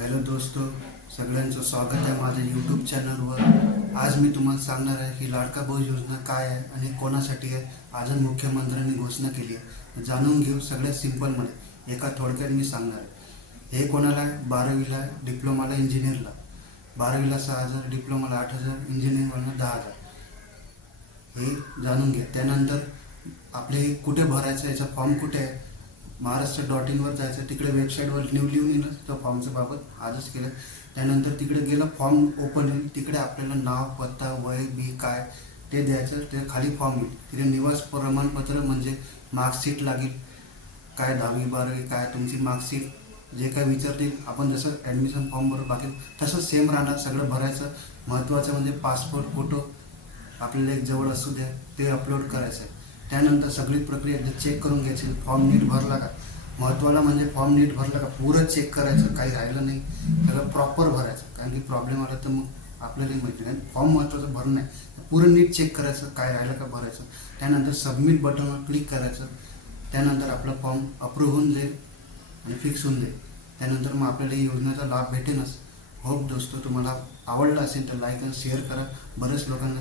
Hello दोस्तों, सगळ्यांचं स्वागत आहे माझ्या यूट्यूब चॅनलवर। आज मी तुम्हाला सांगणार आहे की लाडका बहू योजना काय आहे आणि कोणासाठी आहे। अजून मुख्यमंत्र्यांनी घोषणा केली आहे, जाणून घेऊ सगळ्यात सिंपलमध्ये। एका थोडक्यात मी सांगणार आहे। हे कोणाला आहे? 12वीला, डिप्लोमाला, इंजिनियरला 12वीला 6,000, डिप्लोमाला 8,000, इंजिनिअरिंगला 10,000। हे जाणून घ्या। त्यानंतर आपले कुठे भरायचं, याचा फॉर्म कुठे आहे? महाराष्ट्र.in वर जायचं, तिकडे वेबसाईटवर लिहून येईल तो फॉर्मच्या बाबत आजच केलं। त्यानंतर तिकडे गेलं, फॉर्म ओपन होईल, तिकडे आपल्याला नाव, पत्ता, वय बी काय ते द्यायचं। ते खाली फॉर्म येईल, तिथे निवास प्रमाणपत्र म्हणजे मार्कशीट लागेल, काय 10वी 12वी काय तुमची मार्कशीट जे काय विचारतील, आपण जसं ॲडमिशन फॉर्म भरू बाकी तसं सेम राहणार, सगळं भरायचं। महत्त्वाचं म्हणजे पासपोर्ट फोटो आपल्याला एक जवळ असू द्या, ते अपलोड करायचं आहे। त्यानंतर सगळी प्रक्रिया चेक करून घ्यायची, फॉर्म नीट भरला का। महत्त्वाला म्हणजे फॉर्म नीट भरला का पुरं चेक करायचं, काही राहिलं नाही, सगळं प्रॉपर भरायचं। कारण की प्रॉब्लेम आला तर मग आपल्यालाही माहिती नाही, फॉर्म महत्त्वाचं भरणं आहे, पुरं नीट चेक करायचं, काय राहिलं का भरायचं। त्यानंतर सबमिट बटनवर क्लिक करायचं। त्यानंतर आपला फॉर्म अप्रूव्ह होऊन जाईल आणि फिक्स होऊन जाईल। त्यानंतर मग आपल्याला ही योजनेचा लाभ भेटेनच। होप दोस्तों तुम्हाला आवडला असेल तर लाईक आणि शेअर करा, बऱ्याच लोकांना